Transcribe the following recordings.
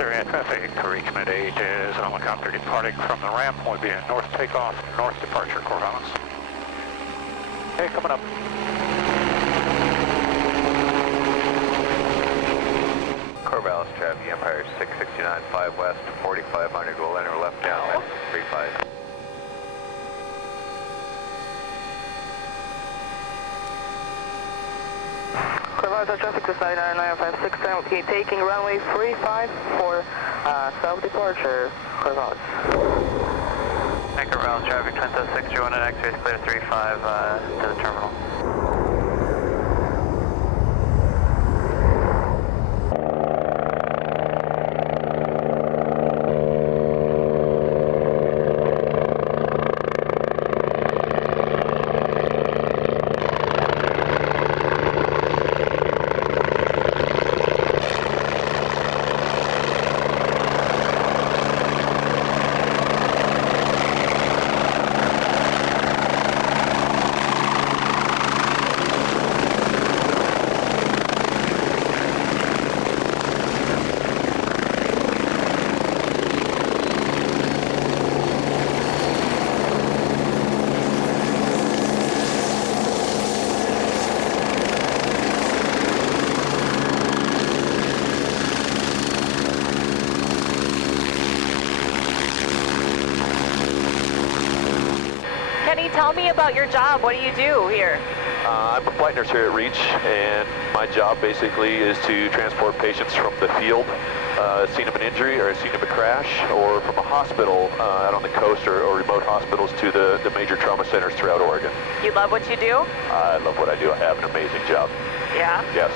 area traffic. Recommit 8 is an helicopter departing from the ramp. We'll be in north takeoff, north departure, Corvallis. Okay, coming up. Corvallis, traffic, Empire 669, 5 west, 4500, we'll enter left downwind, 35. Corvallis, traffic to side 99567, we'll be taking runway 35 for south departure, Corvallis. Hey, Corvallis, traffic, Twin 631 and X-ray, clear 35 to the terminal. Tell me about your job. What do you do here? I'm a flight nurse here at Reach, and my job basically is to transport patients from the field, scene of an injury or a scene of a crash, or from a hospital out on the coast or remote hospitals to the major trauma centers throughout Oregon. You love what you do? I love what I do. I have an amazing job. Yeah? Yes.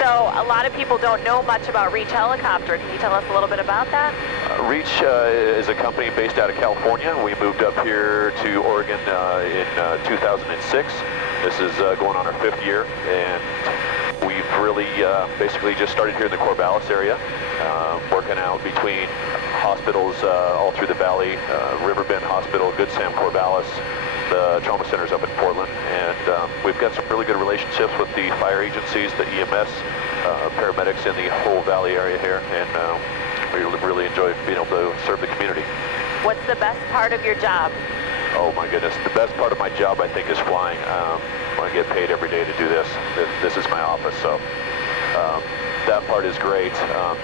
So a lot of people don't know much about Reach Helicopter. Can you tell us a little bit about that? Reach is a company based out of California. We moved up here to Oregon in 2006. This is going on our 5th year, and we've really basically just started here in the Corvallis area, working out between hospitals all through the valley, Riverbend Hospital, Good Sam, Corvallis, the trauma centers up in Portland, and we've got some really good relationships with the fire agencies, the EMS, paramedics in the whole valley area here, and we really enjoy being able to serve the community. What's the best part of your job? Oh my goodness, the best part of my job I think is flying. I get paid every day to do this. This is my office, so that part is great.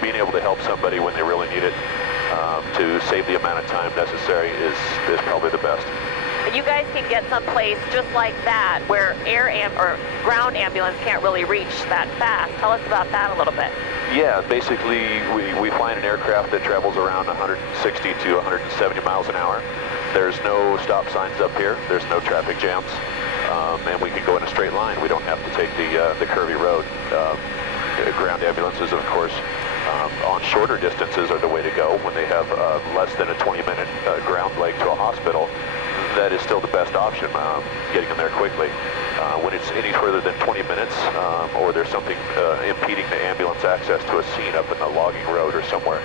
Being able to help somebody when they really need it, to save the amount of time necessary is probably the best. You guys can get someplace just like that where or ground ambulance can't really reach that fast. Tell us about that a little bit. Yeah, basically we fly in an aircraft that travels around 160 to 170 miles an hour. There's no stop signs up here. There's no traffic jams, and we can go in a straight line. We don't have to take the curvy road. Ground ambulances, of course, on shorter distances are the way to go. When they have less than a 20-minute ground leg to a hospital, that is still the best option, getting them there quickly. When it's any further than 20 minutes, or there's something impeding the ambulance access to a scene up in the logging road or somewhere,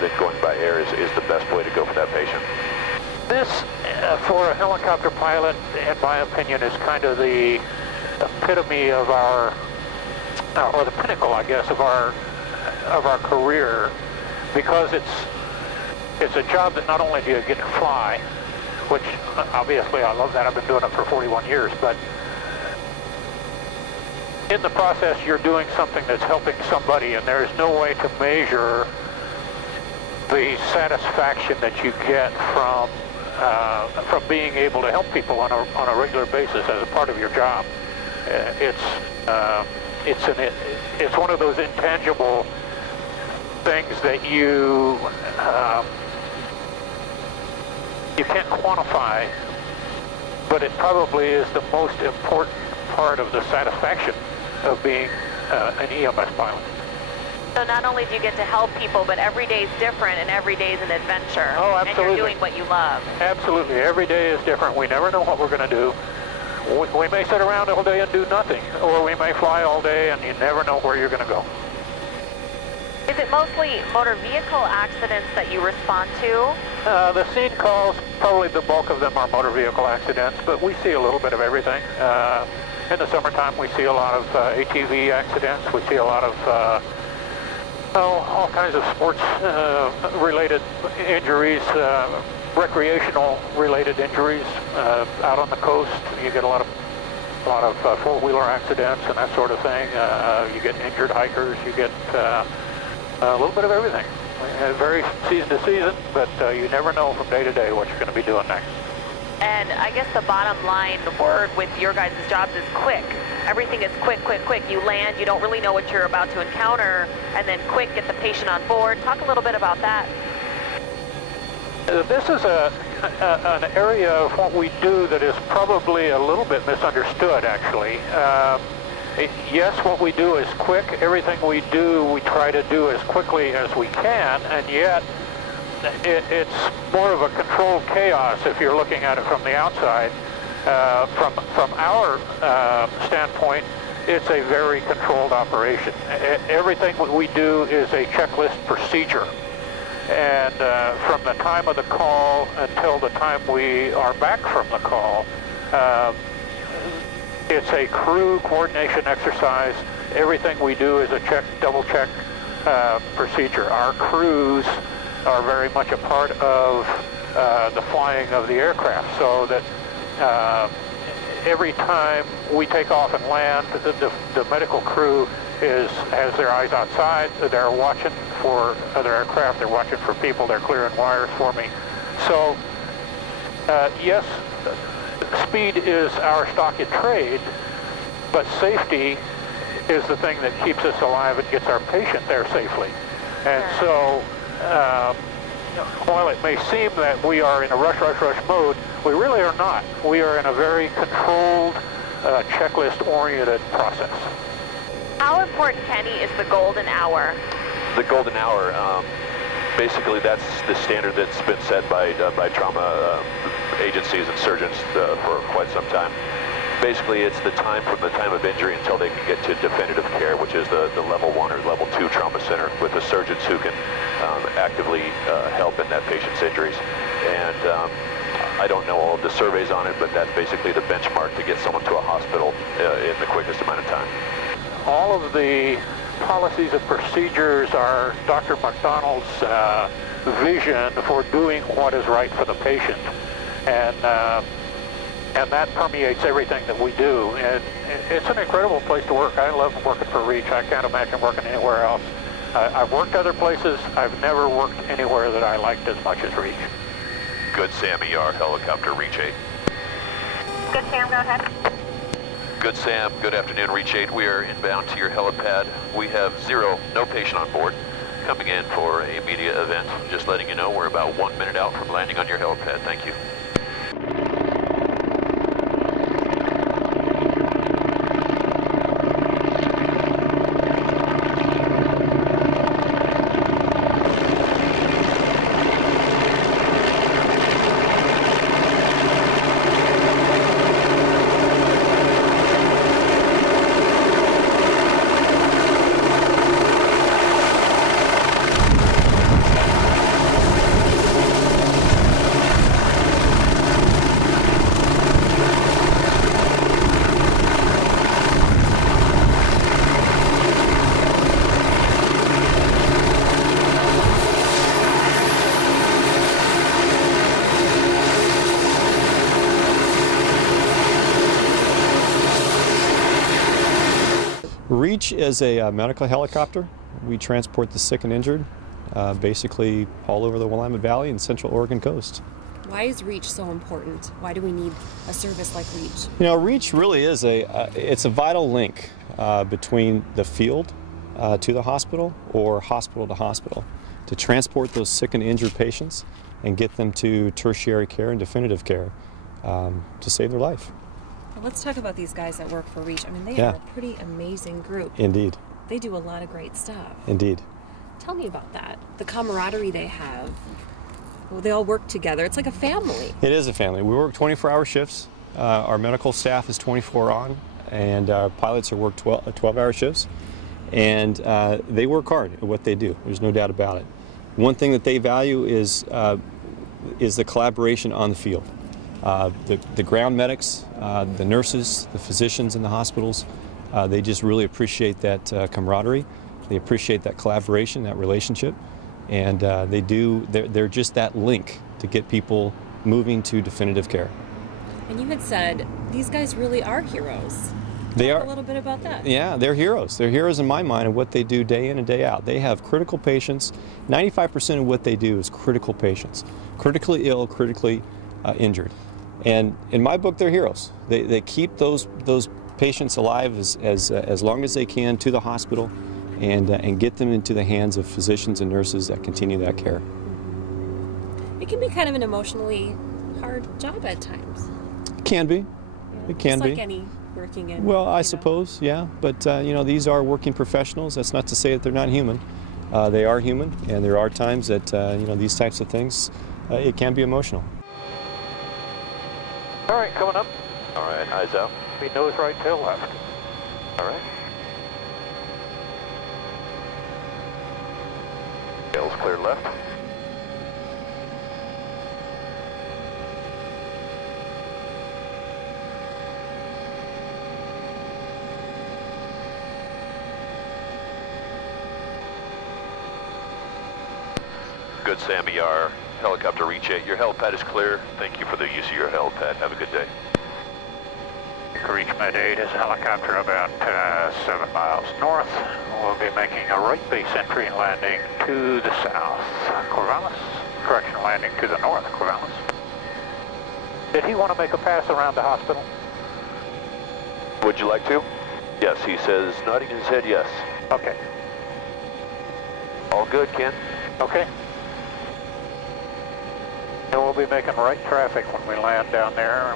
then going by air is the best way to go for that patient. This, for a helicopter pilot, in my opinion, is kind of the epitome of our, or the pinnacle, I guess, of our career, because it's a job that not only do you get to fly, which obviously I love that. I've been doing it for 41 years, but in the process you're doing something that's helping somebody, and there's no way to measure the satisfaction that you get from being able to help people on a regular basis as a part of your job. It's one of those intangible things that you can't quantify, but it probably is the most important part of the satisfaction of being an EMS pilot. So not only do you get to help people, but every day is different and every day is an adventure. Oh, absolutely. And you're doing what you love. Absolutely. Every day is different. We never know what we're going to do. We may sit around all day and do nothing, or we may fly all day and you never know where you're going to go. Is it mostly motor vehicle accidents that you respond to? The scene calls, probably the bulk of them are motor vehicle accidents, but we see a little bit of everything. In the summertime, we see a lot of ATV accidents. We see a lot of Oh, all kinds of sports-related injuries, recreational-related injuries. Out on the coast, you get a lot of four-wheeler accidents and that sort of thing. You get injured hikers. You get a little bit of everything. Very season to season, but you never know from day to day what you're going to be doing next. And I guess the bottom line word with your guys' jobs is quick. Everything is quick, quick, quick. You land, you don't really know what you're about to encounter, and then quick, get the patient on board. Talk a little bit about that. This is an area of what we do that is probably a little bit misunderstood, actually. Yes, what we do is quick. Everything we do, we try to do as quickly as we can, and yet it's more of a controlled chaos if you're looking at it from the outside. From our standpoint, it's a very controlled operation. Everything we do is a checklist procedure. And from the time of the call until the time we are back from the call, it's a crew coordination exercise. Everything we do is a double check procedure. Our crews are very much a part of the flying of the aircraft, so that every time we take off and land, the medical crew has their eyes outside. They're watching for other aircraft. They're watching for people. They're clearing wires for me. So yes, speed is our stock in trade, but safety is the thing that keeps us alive and gets our patient there safely. And so while it may seem that we are in a rush mode, we really are not. We are in a very controlled, checklist-oriented process. How important, Kenny, is the golden hour? The golden hour, basically that's the standard that's been set by trauma agencies and surgeons for quite some time. Basically, it's the time from the time of injury until they can get to definitive care, which is the level 1 or level 2 trauma center with the surgeons who can actively help in that patient's injuries. And I don't know all of the surveys on it, but that's basically the benchmark to get someone to a hospital in the quickest amount of time. All of the policies and procedures are Dr. McDonald's vision for doing what is right for the patient. And that permeates everything that we do. And it's an incredible place to work. I love working for Reach. I can't imagine working anywhere else. I've worked other places. I've never worked anywhere that I liked as much as Reach. Good Sam, ER, helicopter, Reach 8. Good Sam, go ahead. Good Sam, good afternoon, Reach 8. We are inbound to your helipad. We have no patient on board, coming in for a media event. Just letting you know we're about 1 minute out from landing on your helipad. Thank you. Reach is a medical helicopter. We transport the sick and injured, basically all over the Willamette Valley and Central Oregon coast. Why is Reach so important? Why do we need a service like Reach? You know, Reach really is it's a vital link between the field to the hospital or hospital to hospital to transport those sick and injured patients and get them to tertiary care and definitive care to save their life. Well, let's talk about these guys that work for Reach. I mean, they are a pretty amazing group. Indeed. They do a lot of great stuff. Indeed. Tell me about that. The camaraderie they have. Well, they all work together. It's like a family. It is a family. We work 24-hour shifts. Our medical staff is 24 on, and our pilots are work 12-hour shifts. And they work hard at what they do. There's no doubt about it. One thing that they value is the collaboration on the field. The ground medics, the nurses, the physicians in the hospitals, they just really appreciate that camaraderie They appreciate that collaboration, that relationship, and they're just that link to get people moving to definitive care. And you had said these guys really are heroes. They Talk are. a little bit about that. Yeah, they're heroes. They're heroes in my mind of what they do day in and day out. They have critical patients. 95% of what they do is critical patients, critically ill, critically injured. And in my book, they're heroes. They keep those patients alive as long as they can to the hospital, and get them into the hands of physicians and nurses that continue that care. It can be kind of an emotionally hard job at times. It can be. Yeah, It can just be. like any working in. Well, I you know. suppose, yeah. But these are working professionals. That's not to say that they're not human. They are human, and there are times that these types of things, it can be emotional. All right, coming up. All right, eyes out. Be nose right, tail left. All right. Tail's clear left. Good, Sammy. Our helicopter reach 8. Your helipad is clear. Thank you for the use of your helipad. Have a good day. Reach Med 8 is a helicopter about 7 miles north. We'll be making a right base entry and landing to the south. Corvallis, correction, landing to the north, Corvallis. Did he want to make a pass around the hospital? Would you like to? Yes, he says, nodding his head yes. Okay. All good, Ken? Okay. And we'll be making right traffic when we land down there.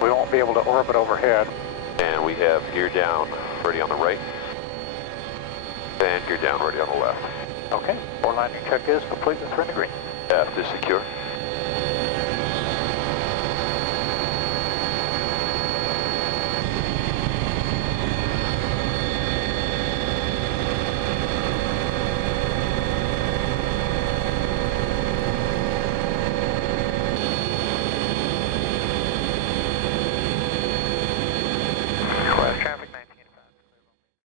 We won't be able to orbit overhead. And we have gear down ready on the right. And gear down ready on the left. Okay. Our landing check is complete with 3 green. Aft is secure.